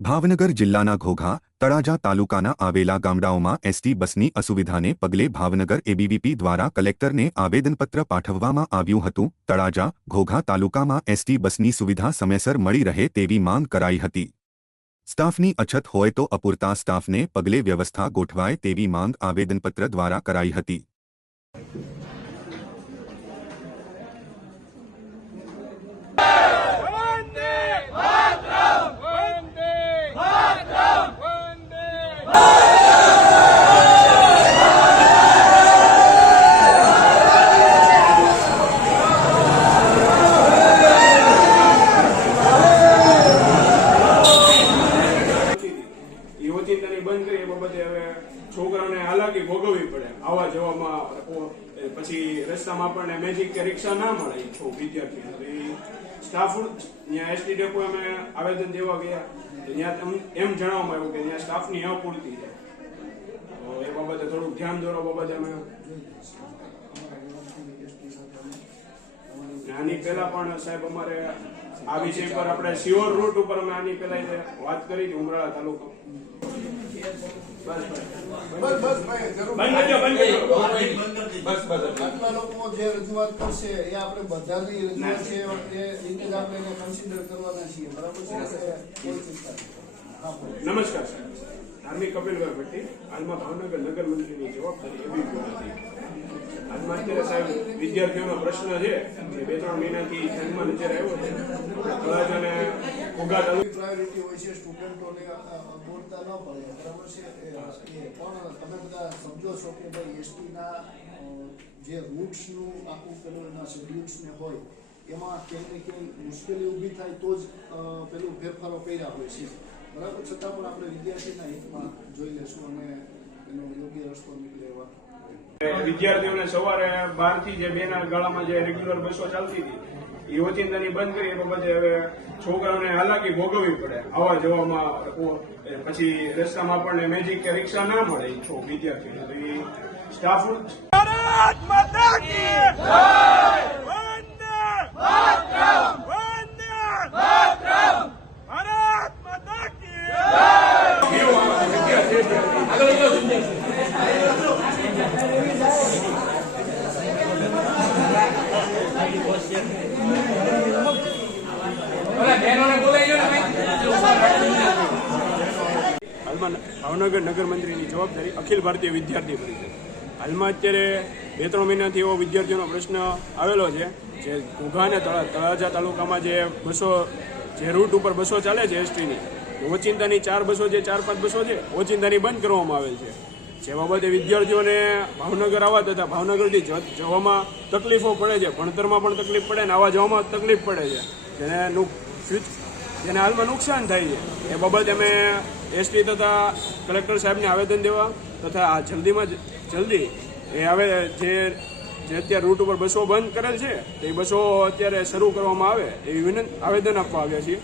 ભાવનગર જિલ્લાના ઘોઘા તળાજા તાલુકાના આવેલા ગામડાઓમાં એસટી બસની અસુવિધાને પગલે ભાવનગર એબીવીપી દ્વારા કલેક્ટરને આવેદનપત્ર પાઠવવામાં આવ્યું હતું। તળાજા ઘોઘા તાલુકામાં એસટી બસની સુવિધા સમયસર મળી રહે તેવી માંગ કરાઈ હતી। સ્ટાફની અછત હોય તો અપૂરતા સ્ટાફને પગલે વ્યવસ્થા ગોઠવાય તેવી માંગ આવેદનપત્ર દ્વારા કરાઈ હતી। બંધ કરી એ બાબતે હવે છોકરાને હાલાકી ભોગવવી પડે આવવા જવામાં। પછી રસ્તામાં આપણને મેજિક કે રિક્ષા ના મળે વિદ્યાર્થીઓ સ્ટાફ ત્યાં એસટી ડેપો અમે આવેદન દેવા ગયા ત્યાં એમ જણાવવામાં આવ્યું કે ત્યાં સ્ટાફની અપૂરતી છે। એ બાબતે થોડુંક ધ્યાન દોરવા બાબતે અમે આની પહેલા પણ સાહેબ અમારે આ વિષય પર આપણે સિયોર રૂટ ઉપર અમે આની પહેલા વાત કરી હતી ઉમરાળા તાલુકા। નમસ્કાર સાહેબ, ધાર્મિક કપિલભાઈ ભટ્ટી, હાલમાં ભાવનગર નગર મંત્રીની જવાબદારી એબીવીપી હતી। હાલમાં અત્યારે સાહેબ વિદ્યાર્થીઓનો પ્રશ્ન છે જે 2-3 મહિનાથી ધ્યાનમાં નજર આવ્યો છે। તળાજાને ઘોઘા પ્રાયોરિટી હોય છે સ્ટુડન્ટોને બોલતા ન પડે બરાબર છે પણ તમે બધા સમજો છો કે ભાઈ એસટીના જે રૂટ્સનું આખું પેલું શેડ્યુલ્સને હોય એમાં ક્યાંક ને ક્યાંક મુશ્કેલી ઊભી થાય તો જ પેલું ફેરફારો કર્યા હોય છે બરાબર। છતાં પણ આપણે વિદ્યાર્થીના હિતમાં જોઈ લેશું અને એનો યોગ્ય રસ્તો નીકળે એવા વિદ્યાર્થીઓને સવારે 12 થી જે 2 ના ગાળામાં જે રેગ્યુલર બસો ચાલતી હતી એ ઓચિંતાની બંધ કરી એ બાબતે હવે છોકરાઓને હાલાકી ભોગવવી પડે આવવા જવામાં। પછી રસ્તામાં આપણને મેજિક કે રિક્ષા ના મળે વિદ્યાર્થીઓને તો એ સ્ટાફ ભારત માતા કી જય, વંદે માતરમ, વંદે માતરમ, ભારત માતા કી હાલમાં ભાવનગર નગર મંત્રીની જવાબદારી અખિલ ભારતીય વિદ્યાર્થી પરિષદ। હાલમાં અત્યારે 2-3 મહિનાથી એવો વિદ્યાર્થીઓનો પ્રશ્ન આવેલો છે જે ઘોઘા અને તળાજા તાલુકામાં જે બસો જે રૂટ ઉપર બસો ચાલે છે એસટીની ઓચિંતાની 4 બસો જે 4-5 બસો છે ઓચિંતાની બંધ કરવામાં આવેલ છે। જે બાબતે વિદ્યાર્થીઓને ભાવનગર આવવા તથા ભાવનગરથી જવામાં તકલીફો પડે છે, ભણતરમાં પણ તકલીફ પડે ને આવવા જવામાં તકલીફ પડે છે જેને હાલમાં નુકસાન થાય છે। એ બાબતે અમે એસટી તથા કલેક્ટર સાહેબને આવેદન દેવા તથા આ જલ્દીમાં જલ્દી એ હવે જે અત્યારે રૂટ ઉપર બસો બંધ કરેલ છે તે બસો અત્યારે શરૂ કરવામાં આવે એવી આવેદન આપવા આવ્યા છીએ।